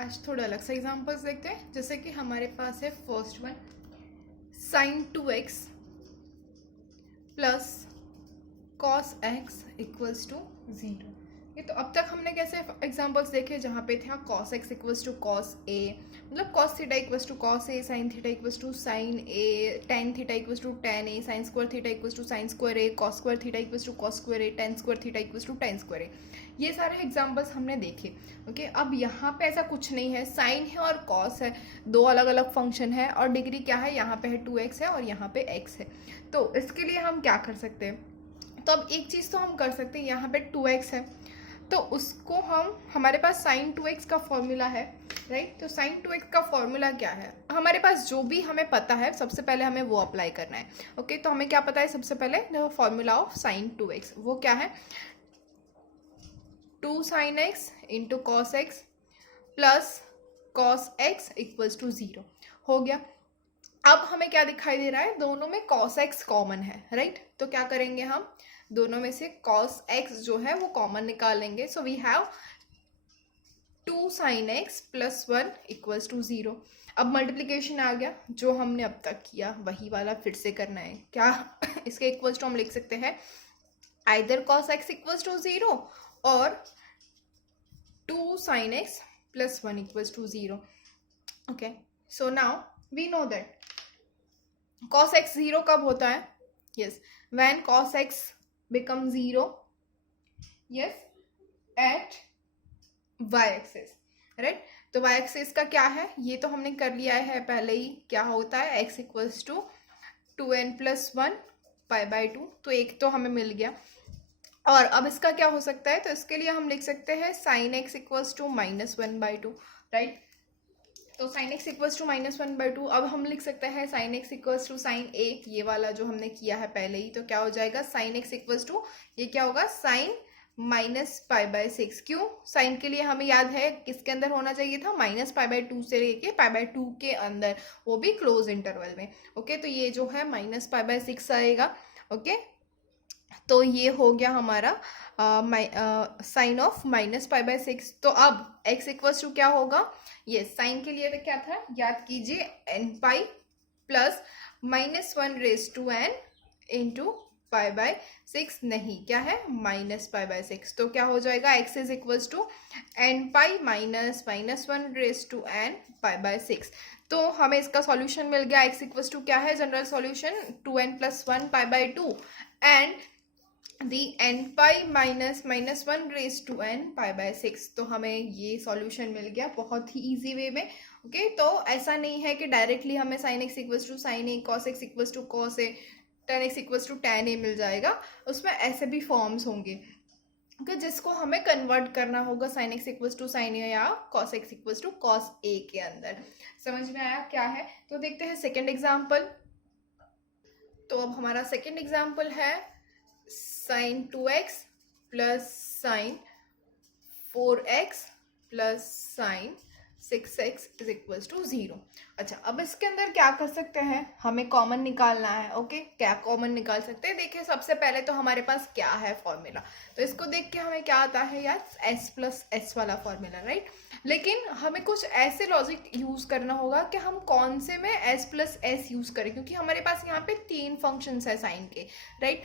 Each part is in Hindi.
आज थोड़ा अलग सा एग्जांपल्स देखते हैं। जैसे कि हमारे पास है first one, sin 2x plus cos x equals to 0। ये तो अब तक हमने कैसे एग्जांपल्स देखे जहाँ पे था cos x equals to cos a, मतलब cos theta equals to cos a, sin theta equals to sin a, tan theta equals to tan a, sin square theta equals to sin square a, cos square theta equals to cos square a, tan square theta equals to tan square a। ये सारे एग्जांपल्स हमने देखे। ओके, अब यहाँ पे ऐसा कुछ नहीं है, साइन है और कॉस है, दो अलग अलग फंक्शन है और डिग्री क्या है, यहाँ पे है 2x है और यहाँ पे x है। तो इसके लिए हम क्या कर सकते हैं, तो अब एक चीज़ तो हम कर सकते हैं, यहाँ पे 2x है तो उसको हमारे पास sin 2x का फॉर्मूला है, राइट। तो sin 2x का फॉर्मूला क्या है, हमारे पास जो भी हमें पता है सबसे पहले हमें वो अप्लाई करना है। ओके, तो हमें क्या पता है, सबसे पहले फॉर्मूला ऑफ sin 2x वो क्या है, 2 sin x into cos x plus cos x equals to 0 हो गया। अब हमें क्या दिखाई दे रहा है, दोनों में cos x कॉमन है, राइट। तो क्या करेंगे, हम दोनों में से cos x जो है वो कॉमन निकालेंगे। So we have 2 sin x plus 1 equals to 0। अब मल्टीप्लीकेशन आ गया, जो हमने अब तक किया वही वाला फिर से करना है। क्या इसके इक्वल्स टू हम लिख सकते हैं either cos x equals to 0 और 2 sin x plus 1 equals to 0. Okay, so now we know that cos x 0 कब होता है, yes, when cos x becomes 0, yes, at y axis, right। तो y axis का क्या है, ये तो हमने कर लिया है पहले ही, क्या होता है x equals to 2n plus 1 pi by 2, तो एक तो हमें मिल गया। और अब इसका क्या हो सकता है, तो इसके लिए हम लिख सकते हैं sin x equals to -1/2, right. तो sin x इक्वल्स टू -1/2। अब हम लिख सकते हैं sin x equals to sin a, ये वाला जो हमने किया है पहले ही, तो क्या हो जाएगा sin x इक्वल्स टू, ये क्या होगा, sin -π/6। क्यों, साइन के लिए हमें याद है किसके अंदर होना चाहिए था, -π/2 से लेके π/2 के अंदर, वो भी क्लोज इंटरवल में। ओके, तो ये जो है -π/6 आएगा। ओके, तो ये हो गया हमारा साइन ऑफ -π/6। तो अब x इक्वल्स टू क्या होगा, ये साइन के लिए तो क्या था, याद कीजिए n π प्लस -1/n इंटू π/6, नहीं क्या है -π/6। तो क्या हो जाएगा, x is equals to n π minus -1/n π/6। तो हमें इसका सॉल्यूशन मिल गया, x इक्वल्स टू क्या है, general solution 2n + 1 π/2 and the n π minus -1/n π/6। तो हमें ये सॉल्यूशन मिल गया बहुत ही इजी वे में। ओके, तो ऐसा नहीं है कि डायरेक्टली हमें sin x equals to sin a, cos x equals to cos a, tan x equals to tan a मिल जाएगा। उसमें ऐसे भी फॉर्म्स होंगे ओके, जिसको हमें कन्वर्ट करना होगा sin x equals to sin a या cos x equals to cos a के अंदर। समझ में आया क्या है, तो देखते हैं सेकेंड एग्जाम्पल। तो अब हमारा सेकेंड एग्जाम्पल है sin 2x plus sin 4x plus sin 6x is equals to 0। अच्छा, अब इसके अंदर क्या कर सकते हैं, हमें कॉमन निकालना है। ओके, क्या कॉमन निकाल सकते हैं, देखिए सबसे पहले तो हमारे पास क्या है फॉर्मूला, तो इसको देख के हमें क्या आता है यार, s प्लस s वाला फॉर्मूला, राइट। लेकिन हमें कुछ ऐसे लॉजिक यूज करना होगा कि हम कौन से में s प्लस s यूज करें, क्योंकि हमारे पास यहाँ पे 3 फंक्शंस है साइन के, राइट।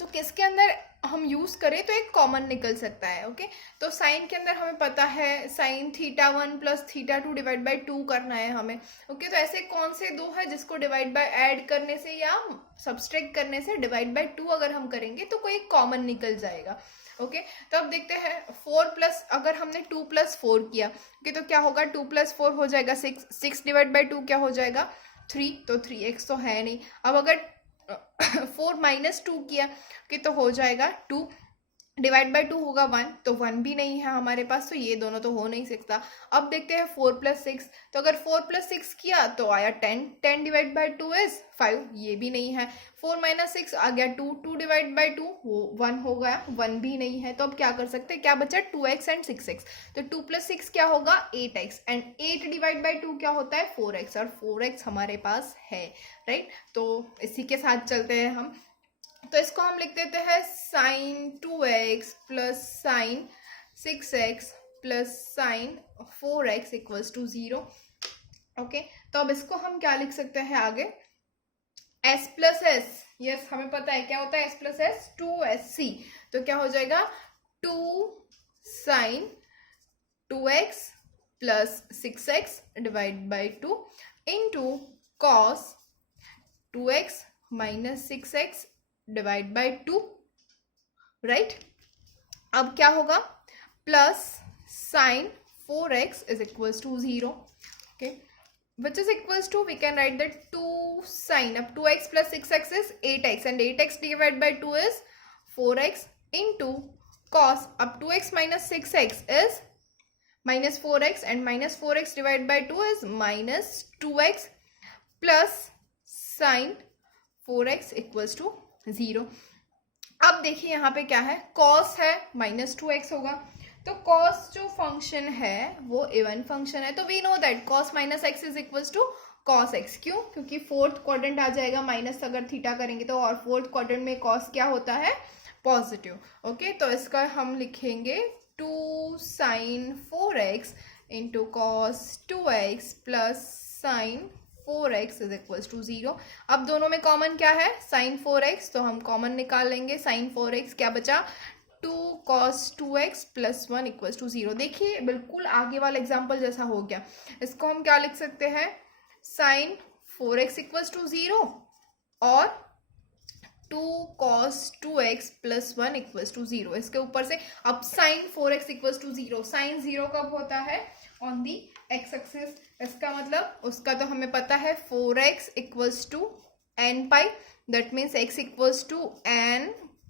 तो किसके अंदर हम यूज करें तो एक कॉमन निकल सकता है। ओके, तो साइन के अंदर हमें पता है साइन θ1 प्लस θ2 डिवाइड बाई 2 करना है हमें। ओके, तो ऐसे कौन से दो है जिसको डिवाइड बाय ऐड करने से या सब्सट्रैक्ट करने से डिवाइड बाय 2 अगर हम करेंगे तो कोई कॉमन निकल जाएगा। ओके, तो अब देखते हैं 4 प्लस, अगर हमने 2 + 4 किया ओके, तो क्या होगा, 2 + 4 हो जाएगा 6, 6 डिवाइड बाई 2 क्या हो जाएगा 3, तो 3x तो है नहीं। अब अगर 4 - 2 किया कि तो हो जाएगा 2 डिवाइड बाई 2 होगा 1, तो 1 भी नहीं है हमारे पास, तो ये दोनों तो हो नहीं सकता। अब देखते हैं 4 + 6, तो अगर 4 + 6 किया तो आया 10, 10 डिवाइड बाई 2 इज 5, ये भी नहीं है। 4 - 6 आ गया 2, 2 डिवाइड बाई 2 वो 1 हो गया, 1 भी नहीं है। तो अब क्या कर सकते हैं, क्या बचा 2x एंड 6x, तो 2 + 6 क्या होगा 8x एंड 8 डिवाइड बाई 2 क्या होता है 4x, और 4x हमारे पास है, राइट। तो इसी के साथ चलते हैं हम, तो इसको हम लिख देते हैं sin 2x plus sin 6x plus sine 4x equals to 0। Okay, तो अब इसको हम क्या लिख सकते हैं आगे, s प्लस एस, यस हमें पता है क्या होता है s प्लस एस, 2sc। तो क्या हो जाएगा 2 sine 2x plus 6x divide by 2 into cos 2x minus 6x divide by 2, right. अब क्या होगा, plus sine 4x is equals to 0, okay, which is equals to, we can write that 2 sin, अब 2x plus 6x is 8x and 8x divided by 2 is 4x into cos, अब 2x minus 6x is minus 4x and minus 4x divided by 2 is minus 2x plus sin 4x equals to 0। अब देखिए यहाँ पे क्या है, cos है minus 2x होगा, तो cos जो फंक्शन है वो इवन फंक्शन है, तो we know that cos minus x is equals to cos x। क्यों, क्योंकि फोर्थ क्वाड्रेंट आ जाएगा, माइनस अगर थीटा करेंगे तो, और फोर्थ क्वाड्रेंट में cos क्या होता है, पॉजिटिव। ओके, तो इसका हम लिखेंगे 2 sine 4x into cos 2x plus sine 4x is equals to 0। अब दोनों में कॉमन क्या है, साइन 4x, तो हम कॉमन निकाल लेंगे, साइन 4x क्या बचा, 2 cos 2x plus 1 equals to 0। देखिए बिल्कुल आगे वाला एग्जाम्पल जैसा हो गया, इसको हम क्या लिख सकते हैं, साइन 4x इक्वल्स टू 0 और 2 cos 2x plus 1 equals to 0। इसके ऊपर से अब sign 4x equals to 0, sign 0 कब होता है, ऑन दी एक्स एक्सिस, इसका मतलब उसका तो हमें पता है 4x equals to n pi, that means x equals to n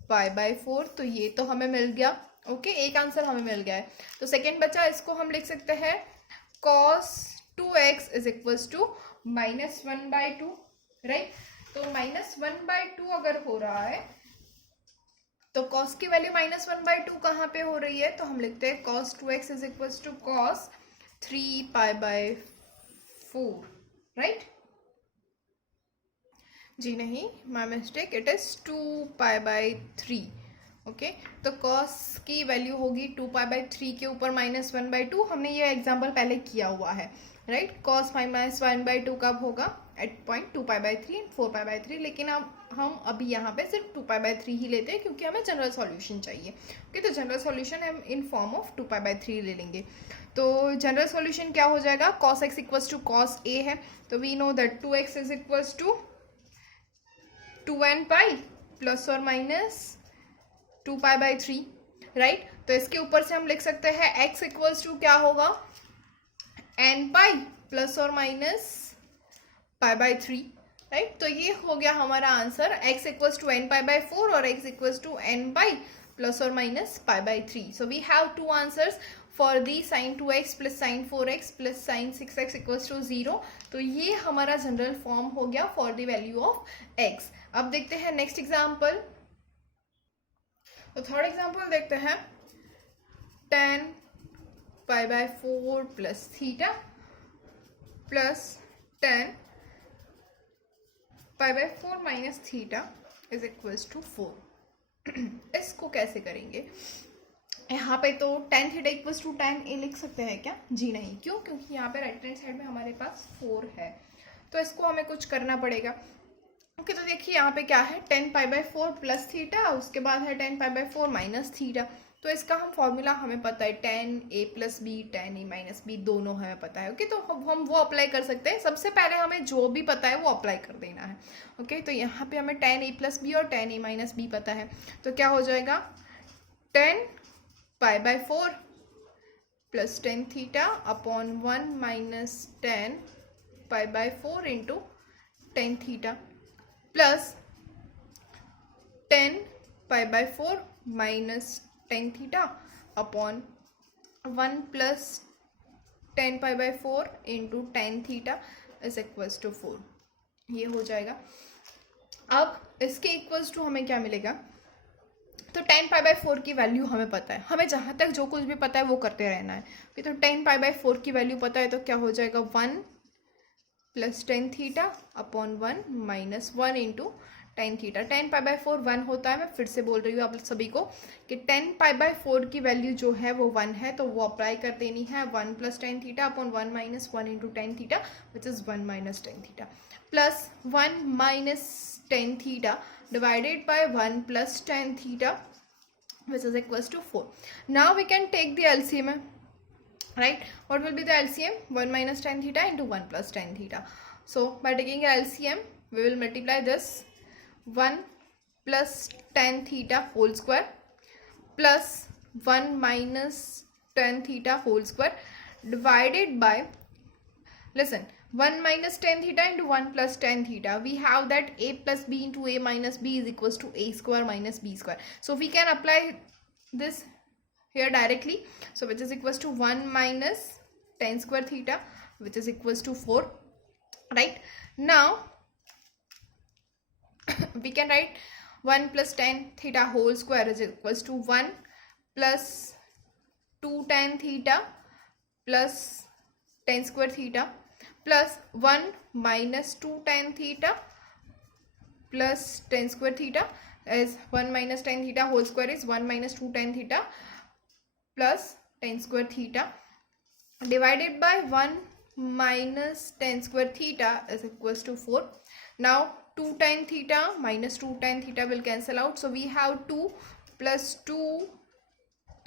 pi by 4, तो ये तो हमें मिल गया। ओके, एक आंसर हमें मिल गया है। तो सेकेंड बचा, इसको हम लिख सकते हैं cos 2x is equals to minus 1 by 2, right. तो माइनस 1 बाई 2 अगर हो रहा है तो cos की वैल्यू माइनस 1 बाई 2 कहाँ पे हो रही है, तो हम लिखते हैं cos 2x is equals to cos 3 pi by 4, right. जी नहीं, my mistake, it is 2 pi by 3। Okay, तो cos की वैल्यू होगी 2 पाई बाई 3 के ऊपर माइनस 1 बाई 2, हमने ये एग्जाम्पल पहले किया हुआ है, राइट। cos माइनस 1 बाई 2 कब होगा, at point 2 pi by 3 and 4 pi by 3, लेकिन अब हम अभी यहाँ पे सिर्फ 2 पाई बाई 3 ही लेते हैं क्योंकि हमें जनरल सॉल्यूशन चाहिए। ओके, तो जनरल सॉल्यूशन हम in form of 2 pi by 3 ले लेंगे। तो जनरल सॉल्यूशन क्या हो जाएगा, cos x equals to cos a है, तो we know that 2x is equals to 2n pi plus और माइनस 2 पाई बाई 3, राइट। तो इसके ऊपर से हम लिख सकते हैं x इक्वल्स टू क्या होगा, n पाई प्लस और माइनस पाई बाई 3, राइट। तो ये हो गया हमारा answer, x equals to n pi by 4 और x equals to n pi plus और minus pi by 3। So we have two answers for the sine 2x plus sine 4x plus sine 6x equals to 0। तो ये हमारा जनरल फॉर्म हो गया for the value of x। अब देखते हैं नेक्स्ट एग्जाम्पल। तो थर्ड एग्जाम्पल देखते हैं, tan pi by 4 plus theta plus tan pi by 4 minus theta is equals to 4। इसको कैसे करेंगे, यहाँ पे तो tan theta equals to tan a लिख सकते हैं क्या, जी नहीं। क्यों, क्योंकि यहाँ पे राइट हैंड साइड में हमारे पास 4 है, तो इसको हमें कुछ करना पड़ेगा। ओके, तो देखिए यहाँ पे क्या है, tan pi by 4 plus theta, उसके बाद है tan pi by 4 minus theta. तो इसका हम फॉर्मूला हमें पता है, tan a plus B tan a minus B, दोनों हमें पता है। ओके, तो हम वो अप्लाई कर सकते हैं। सबसे पहले हमें जो भी पता है वो अप्लाई कर देना है। ओके, तो यहाँ पे हमें tan a प्लस बी और tan a माइनस बी पता है, तो क्या हो जाएगा, tan pi by 4 plus tan theta upon 1 minus tan pi by 4 into tan theta plus tan pi by 4 minus tan theta upon 1 plus tan pi by 4 into tan theta is equals to 4। ये हो जाएगा। अब इसके इक्वल्स टू हमें क्या मिलेगा, तो tan पाई बाई 4 की वैल्यू हमें पता है, हमें जहाँ तक जो कुछ भी पता है वो करते रहना है। फिर तो tan पाई बाई 4 की वैल्यू पता है, तो क्या हो जाएगा, 1 plus tan theta upon 1 minus 1 into tan theta. Ten pi by 4 1 होता है। मैं फिर से बोल रही हूँ आप सभी को कि टेन पाई बाय 4 की वैल्यू जो है वो 1 है, तो वो अप्लाई कर देनी है 1 plus tan theta upon 1 minus 1 into tan theta which is 1 minus tan theta plus 1 minus tan theta divided by 1 plus tan theta which is equals to 4. Now we can take the LCM, right? What will be the LCM? 1 minus tan theta into 1 plus tan theta. So by taking LCM we will multiply this 1 plus tan theta whole square plus 1 minus tan theta whole square divided by, listen, 1 minus tan theta into 1 plus tan theta. We have that a plus b into a minus b is equals to a square minus b square. So we can apply this here directly. So which is equals to 1 minus tan square theta which is equals to 4. Right? Now we can write 1 plus tan theta whole square is equals to 1 plus 2 tan theta plus tan square theta plus 1 minus 2 tan theta plus tan square theta is 1 minus tan theta whole square is 1 minus 2 tan theta plus tan square theta divided by 1 minus tan square theta is equals to 4. Now 2 tan theta minus 2 tan theta will cancel out. So we have 2 plus 2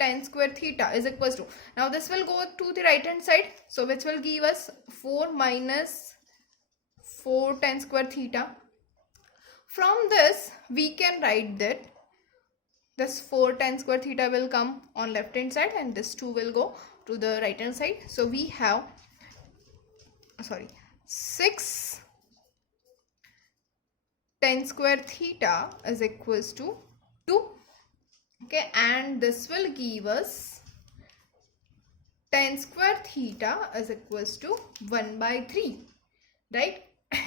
tan square theta is equals to, now this will go to the right hand side, so which will give us 4 minus 4 tan square theta. From this we can write that this 4 tan square theta will come on left hand side and this 2 will go to the right hand side. So we have 6 tan square theta is equals to 2. Okay, and this will give us tan square theta is equals to 1 by 3, right?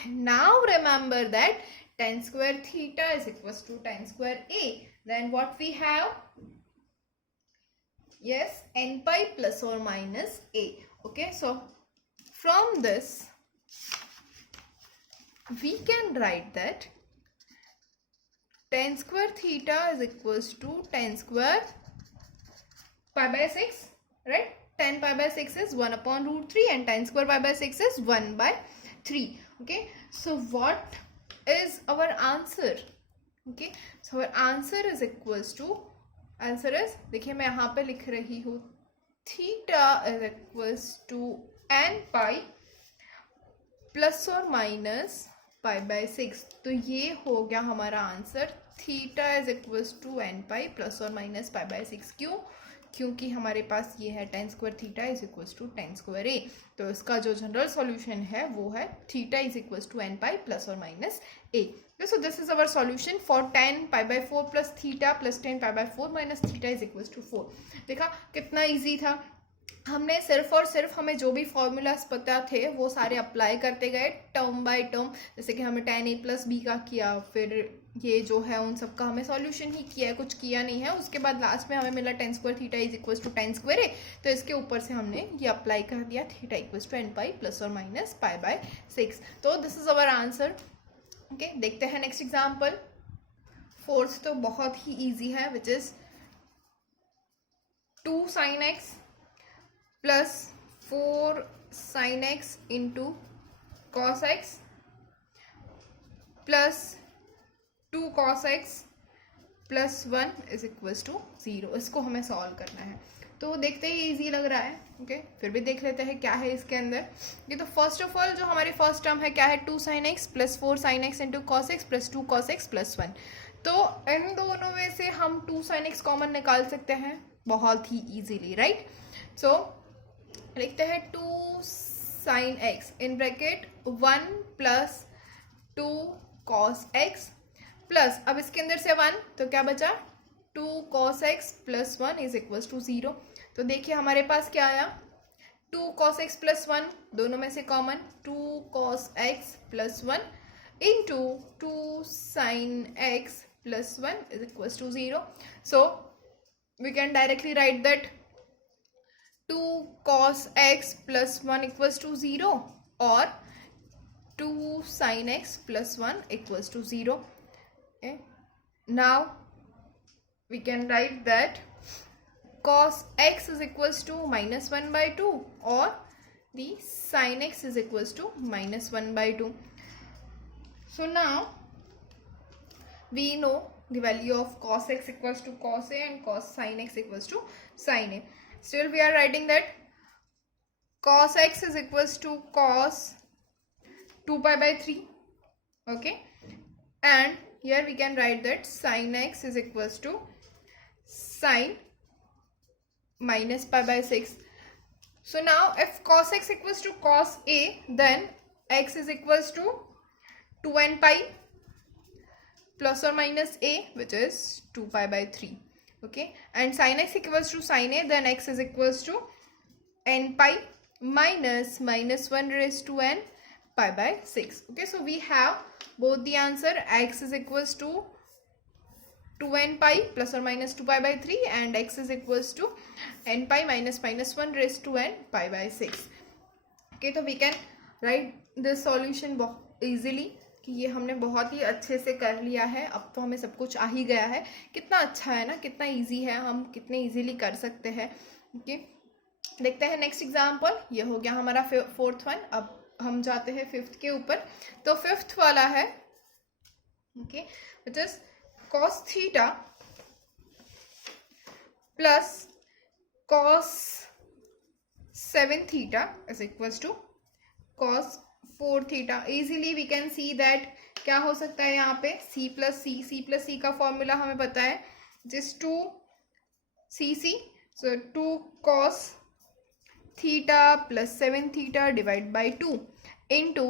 Now remember that tan square theta is equals to tan square a. Then what we have? Yes, n pi plus or minus a. Okay, so from this we can write that tan square theta is equals to tan square pi by 6, right? Tan pi by 6 is 1 upon root 3 and tan square pi by 6 is 1 by 3. Okay, so what is our answer? Okay, so our answer is equals to, answer is, देखिए मैं यहाँ पे लिख रही हूँ theta is equals to n pi plus or minus pi by 6. तो ये हो गया हमारा answer, theta is equals to N pi plus और माइनस पाई बाय 6. क्यों? क्योंकि हमारे पास ये है tan square theta is equals to tan square A. तो इसका जो जनरल सॉल्यूशन है वो है theta is equals to N pi plus और minus A. So this is our solution for tan pi by 4 plus theta plus tan pi by 4 minus theta is equals to 4. देखा कितना ईजी था. हमने सिर्फ और सिर्फ हमें जो भी फॉर्मूलाज पता थे वो सारे अप्लाई करते गए टर्म बाय टर्म. जैसे कि हमें tan a प्लस बी का किया, फिर ये जो है उन सब का हमें सॉल्यूशन ही किया है, कुछ किया नहीं है. उसके बाद लास्ट में हमें मिला tan square theta is equals to tan square A. तो इसके ऊपर से हमने ये अप्लाई कर दिया theta equals to N pi plus और माइनस पाई बाय 6. तो this is our answer. Okay, देखते हैं नेक्स्ट एग्जाम्पल. फोर्थ तो बहुत ही ईजी है which is 2 sin x plus 4 sin x into cos x plus 2 cos x plus 1 is equals to 0. इसको हमें सॉल्व करना है. तो देखते ही इजी लग रहा है. ओके, फिर भी देख लेते हैं क्या है इसके अंदर. ये तो फर्स्ट ऑफ ऑल जो हमारी फर्स्ट टर्म है क्या है, 2 sin x plus 4 sin x into cos x plus 2 cos x plus 1. तो इन दोनों में से हम 2 sin x कॉमन निकाल सकते हैं बहुत ही इजीली, राइट? सो लिखते हैं 2 sin x in bracket 1 plus 2 cos x plus, अब इसके अंदर से 1 तो क्या बचा, 2 cos x plus 1 is equals to 0. तो देखिए हमारे पास क्या आया, 2 cos x प्लस 1 दोनों में से common, 2 cos x plus 1 into 2 sin x plus 1 is equals to 0. So we can directly write that 2 cos x plus 1 equals to 0 or 2 sin x plus 1 equals to 0. Okay. Now we can write that cos x is equals to minus 1 by 2 or the sin x is equals to minus 1 by 2. So now we know the value of cos x equals to cos a and cos sin x equals to sin a. Still we are writing that cos x is equals to cos 2 pi by 3. Okay, and here we can write that sin x is equals to sin minus pi by 6. So now if cos x equals to cos a, then x is equals to 2n pi plus or minus a, which is 2 pi by 3. Okay, and sin x equals to sin a, then x is equals to n pi minus 1 raised to n pi by 6. Okay, so we have both the answer. X is equals to 2n pi plus or minus 2 pi by 3 and x is equals to n pi minus 1 raised to n pi by 6. Okay, तो we can write this solution easily कि ये हमने बहुत ही अच्छे से कर लिया है. अब तो हमें सब कुछ आ ही गया है. कितना अच्छा है ना, कितना इजी है, हम कितने इजीली कर सकते हैं. ओके, देखते हैं नेक्स्ट एग्जाम्पल. ये हो गया हमारा फोर्थ वन. अब हम जाते हैं फिफ्थ के ऊपर. तो फिफ्थ वाला है okay, which is cos theta plus cos 7 theta is equals to cos 4 theta. Easily we can see that क्या हो सकता है यहाँ पे c plus c का फॉर्मूला हमें पता है, जिस 2cc, so 2 cos theta plus 7 theta divide by 2 into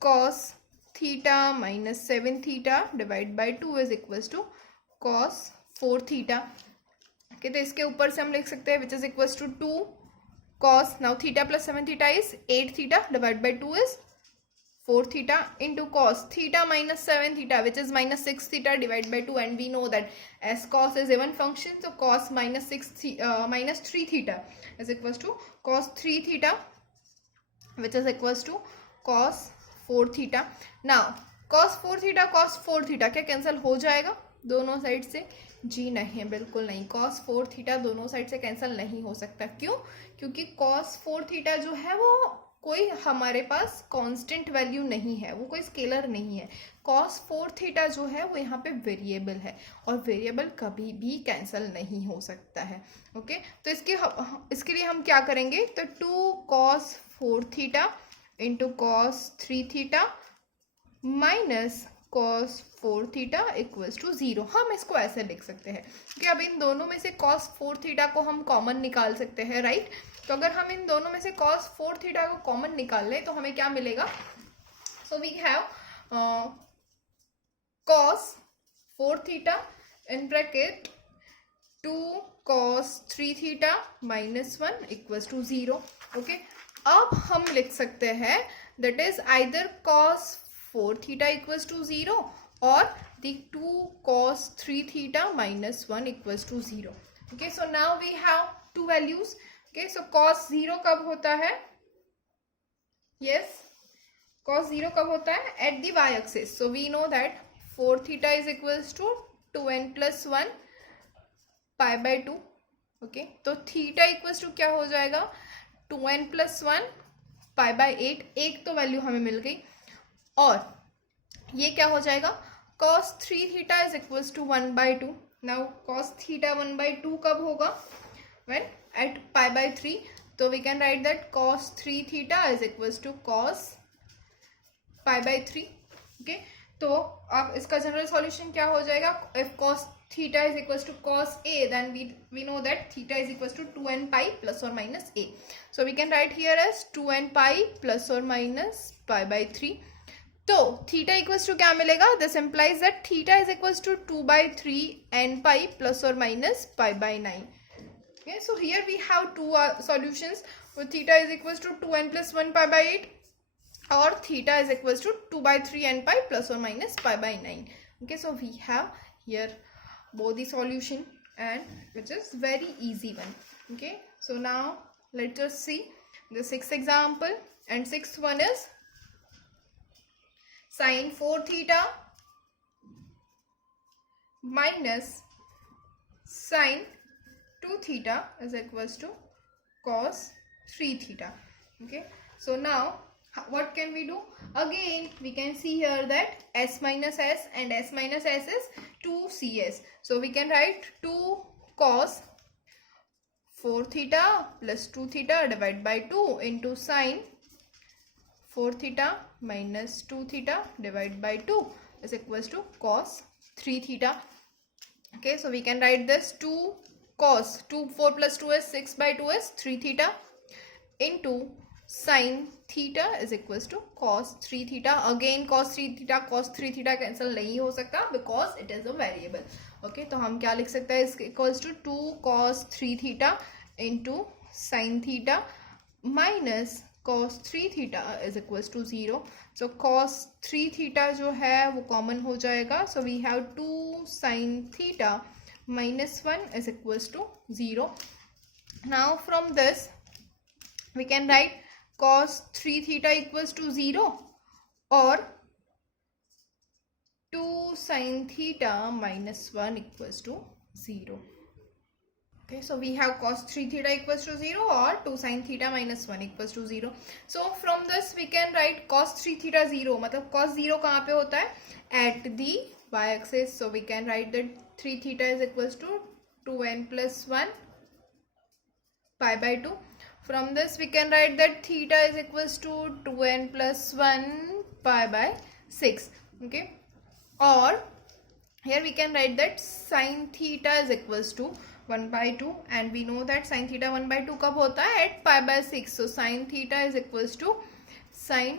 cos theta minus 7 theta divide by 2 is equals to cos 4 theta. Okay, तो इसके ऊपर से हम लिख सकते हैं which is equals to 2 cos, now theta plus 7 theta is 8 theta divided by 2 is 4 theta into cos theta minus 7 theta which is minus 6 theta divided by 2, and we know that as cos is even function, so cos minus 3 theta is equals to cos 3 theta which is equals to cos 4 theta. Now cos 4 theta क्या कैंसिल हो जाएगा दोनों साइड से? जी नहीं, बिल्कुल नहीं. cos 4 theta दोनों साइड से कैंसिल नहीं हो सकता. क्यों? क्योंकि cos 4 theta जो है वो कोई हमारे पास कांस्टेंट वैल्यू नहीं है, वो कोई स्केलर नहीं है. cos 4 theta जो है वो यहाँ पे वेरिएबल है और वेरिएबल कभी भी कैंसिल नहीं हो सकता है. ओके, तो इसके लिए हम क्या करेंगे? तो 2 cos 4 theta into cos 3 theta minus cos 4 theta equals to 0. हम इसको ऐसे लिख सकते हैं कि अब इन दोनों में से cos 4 theta को हम कॉमन निकाल सकते हैं, राइट? तो अगर हम इन दोनों में से cos 4 theta को कॉमन निकाल लें तो हमें क्या मिलेगा? So we have cos 4 theta in bracket 2 cos 3 theta minus 1 equals to 0. Okay, अब हम लिख सकते हैं that is either cos 4 theta equals to 0 or the 2 cos 3 theta minus 1 equals to 0. Okay, so now we have two values. Okay, so cos 0 कब होता है? Yes, cos 0 कब होता है? At the y axis. So we know that 4 theta is equals to 2n plus 1 pi by 2. Okay, तो theta equals to क्या हो जाएगा? 2n plus 1 pi by 8. एक तो वैल्यू हमें मिल गई. और ये क्या हो जाएगा? cos 3 theta is equals to 1 by 2. Now cos theta 1 by 2 कब होगा? When at pi by 3. तो we can write that cos 3 theta is equals to cos pi by 3. Okay, तो अब इसका जनरल सॉल्यूशन क्या हो जाएगा? If cos theta is equals to cos a, then we know that theta is equals to 2n pi plus or minus a. So we can write here as 2n pi plus or minus pi by 3. तो theta equals to क्या मिलेगा? This implies that theta is equals to 2 by 3 n pi plus or minus pi by 9. Okay, so here we have two solutions. With theta is equals to 2n plus 1 pi by 8 or theta is equals to 2 by 3 n pi plus or minus pi by 9. Okay, so we have here both the solution, and which is very easy one. Okay, so now let us see the sixth example, and sixth one is sin 4 theta minus sin 2 theta is equals to cos 3 theta. Okay, so now what can we do? Again we can see here that s minus s and s minus s is 2cs, so we can write 2 cos 4 theta plus 2 theta divided by 2 into sin 4 theta minus 2 theta divided by 2 is equals to cos 3 theta. Okay, so we can write this 2 cos 4 plus 2 is 6 by 2 is 3 theta into sin theta is equals to cos 3 theta. Again cos 3 theta cancel नहीं हो सकता because it is a variable. Okay, तो हम क्या लिख सकते हैं? इस equals to 2 cos 3 theta into sin theta minus cos 3 theta is equals to 0. So cos 3 theta जो है वो कॉमन हो जाएगा. So we have 2 sin theta minus 1 is equals to 0. Now from this we can write cos 3 theta equals to 0 or 2 sin theta minus 1 equals to 0. Okay, so we have cos 3 theta equals to 0 or 2 sin theta minus 1 equals to 0. So from this we can write cos 3 theta 0, मतलब cos 0 कहाँ पे होता है? At the y axis. So we can write that 3 theta is equals to 2n plus 1 pi by 2. From this we can write that theta is equals to 2n plus 1 pi by 6. Okay, or here we can write that sin theta is equals to 1 by 2 and we know that sin theta 1 by 2 कब होता है? At pi by 6. So sin theta is equals to sin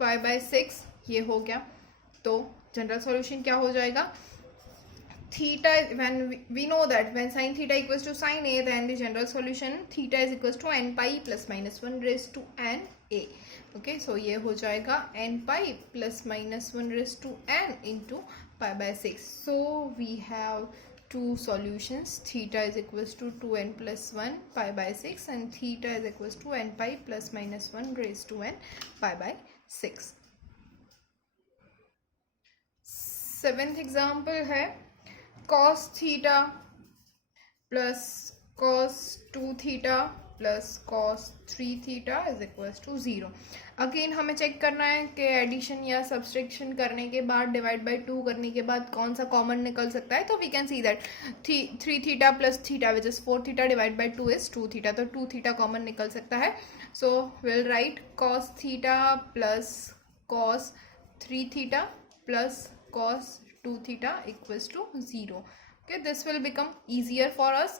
pi by 6. ये हो गया. तो जनरल सॉल्यूशन क्या हो जाएगा? Theta, when we know that when sin theta equals to sin a, then the general solution theta is equals to n pi plus minus 1 raised to n a. Okay, so ये हो जाएगा n pi plus minus 1 raised to n into pi by 6. So we have two solutions. Theta is equals to 2n plus 1 pi by 6 and theta is equals to n pi plus minus 1 raised to n pi by 6. Seventh example है cos theta plus cos 2 theta plus cos 3 theta is equals to 0. Again हमें चेक करना है कि एडिशन या सब्सट्रैक्शन करने के बाद डिवाइड बाय 2 करने के बाद कौन सा कॉमन निकल सकता है. तो we can see that 3 theta plus theta which is 4 theta divide by 2 is 2 theta. तो 2 थीटा कॉमन निकल सकता है. So will write cos theta plus cos 3 theta plus cos 2 theta equals to 0. Okay, this will become easier for us.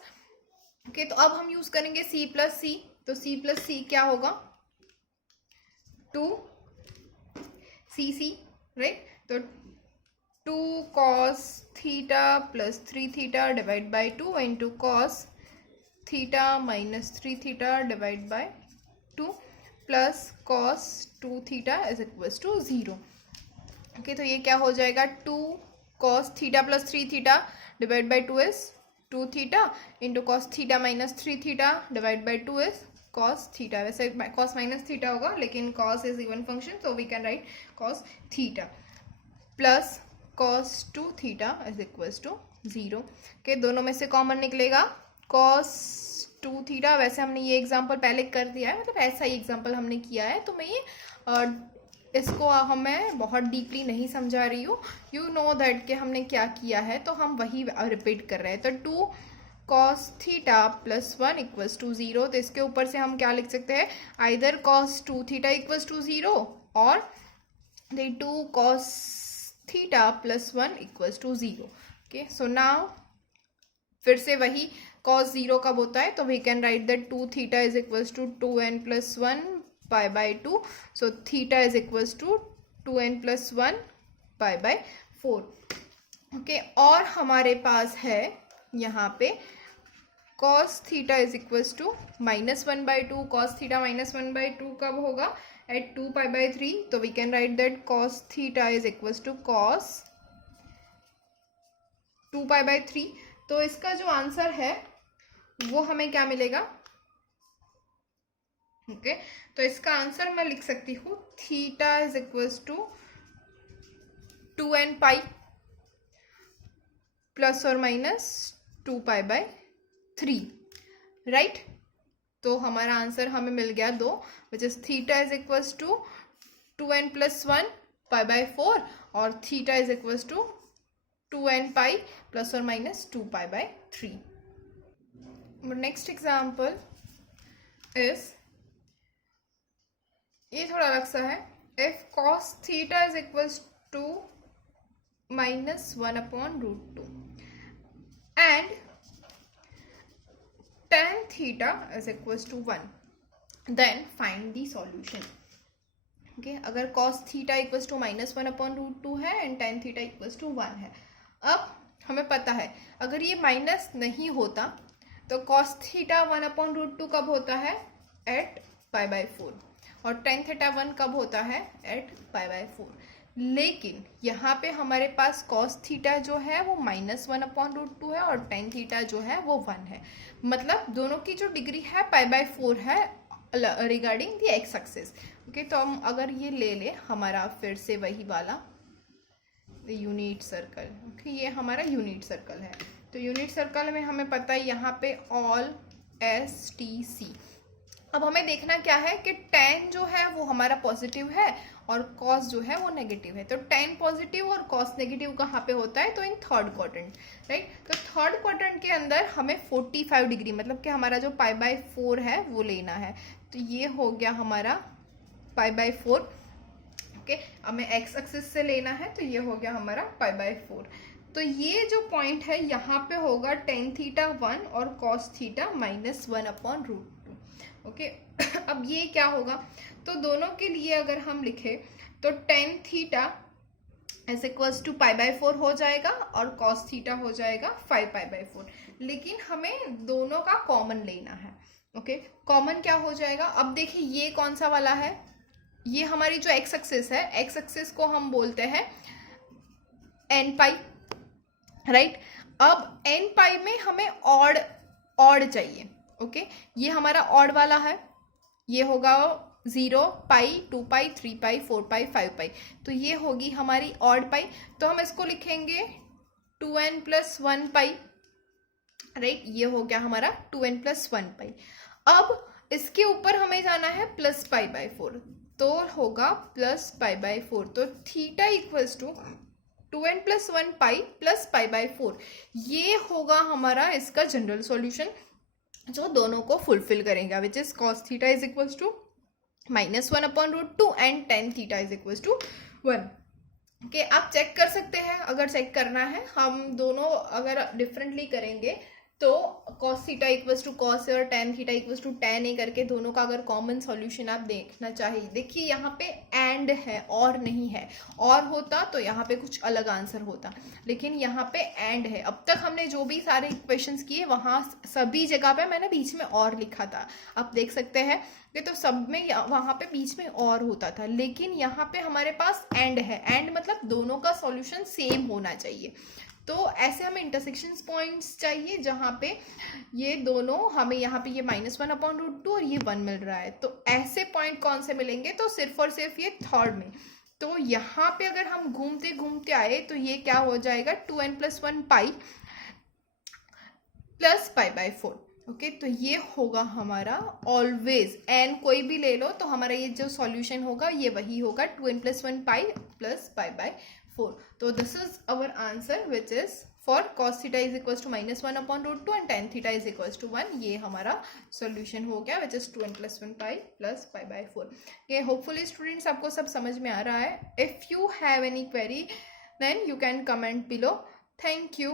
Okay, तो अब हम यूज करेंगे c plus c. तो c plus c क्या होगा? 2 cc, right? तो 2 cos theta plus 3 theta divided by 2 into cos theta minus 3 theta divided by 2 plus cos 2 theta is equals to 0. Okay, तो ये क्या हो जाएगा? 2 cos theta plus 3 theta divided by 2 is 2 theta into cos theta minus 3 theta divided by 2 is cos theta. वैसे cos minus theta होगा लेकिन cos is even function, so we can write cos theta plus cos 2 theta is equals to 0. Okay, दोनों में से कॉमन निकलेगा cos 2 theta. वैसे हमने ये एग्जाम्पल पहले कर दिया है, मतलब ऐसा ही एग्जाम्पल हमने किया है, तो मैं ये इसको हमें बहुत डीपली नहीं समझा रही हूँ. यू नो दैट कि हमने क्या किया है, तो हम वही रिपीट कर रहे हैं. तो 2 cos theta plus 1 equals to 0. तो इसके ऊपर से हम क्या लिख सकते हैं? Either cos 2 theta equals to 0 और the 2 cos theta plus 1 equals to 0. Okay, so now फिर से वही cos 0 कब होता है? तो we can write that 2 theta is equals to 2n plus 1 pi by 2. So theta is equals to 2n plus 1 pi by 4. Okay, और हमारे पास है यहाँ पे cos theta is equals to minus 1 by 2. cos theta minus 1 by 2 कब होगा? At 2 pi by 3. तो we can write that cos theta is equals to cos 2 pi by 3. तो इसका जो आंसर है वो हमें क्या मिलेगा? ओके, तो इसका आंसर मैं लिख सकती हूँ theta is equals to 2n pi plus और माइनस 2π/3, राइट। तो हमारा आंसर हमें मिल गया 2, which is theta is equals to 2n + 1 π/4 और theta is equals to 2n π plus और माइनस 2π/3. नेक्स्ट एग्जाम्पल इज, ये थोड़ा अलग सा है. If cos theta is equals to -1/√2 and tan theta is equals to 1, then find the solution. Okay, अगर cos थीटा इक्वल्स टू -1/√2 है and tan theta equals to 1 है. अब हमें पता है अगर ये माइनस नहीं होता तो cos थीटा 1/√2 कब होता है? एट π/4, और tan थीटा 1 कब होता है? एट π/4. लेकिन यहाँ पे हमारे पास cos थीटा जो है वो -1/√2 है और tan थीटा जो है वो 1 है. मतलब दोनों की जो डिग्री है π/4 है regarding the x axis. Okay, तो हम अगर ये ले ले हमारा फिर से वही वाला यूनिट सर्कल. ओके, ये हमारा यूनिट सर्कल है. तो यूनिट सर्कल में हमें पता है यहाँ पे ऑल STC. अब हमें देखना क्या है कि tan जो है वो हमारा पॉजिटिव है और cos जो है वो नेगेटिव है. तो tan पॉजिटिव और cos नेगेटिव कहाँ पे होता है? तो इन थर्ड क्वाड्रेंट, राइट. तो थर्ड क्वाड्रेंट के अंदर हमें 45 डिग्री मतलब कि हमारा जो π/4 है वो लेना है. तो ये हो गया हमारा π/4. ओके, हमें एक्स एक्सिस से लेना है तो ये हो गया हमारा π/4. तो ये जो पॉइंट है यहाँ पे होगा tan थीटा 1 और cos थीटा -1/√2. ओके, अब ये क्या होगा? तो दोनों के लिए अगर हम लिखें तो tan theta is equals to π/4 हो जाएगा और cos थीटा हो जाएगा 5π/4. लेकिन हमें दोनों का कॉमन लेना है. ओके, कॉमन क्या हो जाएगा? अब देखिए ये कौन सा वाला है? ये हमारी जो एक्स एक्सिस है, एक्स एक्सिस को हम बोलते हैं nπ, राइट. अब nπ में हमें ऑड चाहिए. ओके, ये हमारा ऑड वाला है. ये होगा 0, π, 2π, 3π, 4π, 5π. तो ये होगी हमारी ऑड पाई. तो हम इसको लिखेंगे 2n + 1π, राइट. ये हो गया हमारा 2n + 1π. अब इसके ऊपर हमें जाना है प्लस π/4, तो होगा प्लस π/4. तो theta equals to 2n + 1π plus π/4. ये होगा हमारा इसका जनरल सॉल्यूशन जो दोनों को फुलफिल करेगा, which is cos theta is equals to -1/√2 and tan theta is equals to 1. Okay, आप चेक कर सकते हैं अगर चेक करना है. हम दोनों अगर डिफरेंटली करेंगे तो cos theta equals to cos और tan theta equals to tan A करके दोनों का अगर कॉमन सॉल्यूशन आप देखना चाहिए. देखिए यहाँ पे एंड है और नहीं है. और होता तो यहाँ पे कुछ अलग आंसर होता, लेकिन यहाँ पे एंड है. अब तक हमने जो भी सारे इक्वेशंस किए वहाँ सभी जगह पे मैंने बीच में और लिखा था. आप देख सकते हैं कि तो सब में वहाँ पे बीच में और होता था, लेकिन यहाँ पे हमारे पास एंड है. एंड मतलब दोनों का सॉल्यूशन सेम होना चाहिए. तो ऐसे हमें इंटरसेक्शन पॉइंट्स चाहिए जहाँ पे ये दोनों हमें यहाँ पे ये -1/√2 और ये 1 मिल रहा है. तो ऐसे पॉइंट कौन से मिलेंगे? तो सिर्फ और सिर्फ ये थर्ड में. तो यहाँ पे अगर हम घूमते घूमते आए तो ये क्या हो जाएगा? 2n + 1π plus π/4. ओके, तो ये होगा हमारा ऑलवेज n कोई भी ले लो तो हमारा ये जो सॉल्यूशन होगा ये वही होगा 2n + 1π प्लस π/4. तो this is our answer which is for cos theta is equals to -1/√2 and tan theta is equals to 1. ये हमारा सॉल्यूशन हो गया विच इज 2n + 1π प्लस π/4. ये होपफुली स्टूडेंट्स आपको सब समझ में आ रहा है. If you have any query then you can comment below. Thank you.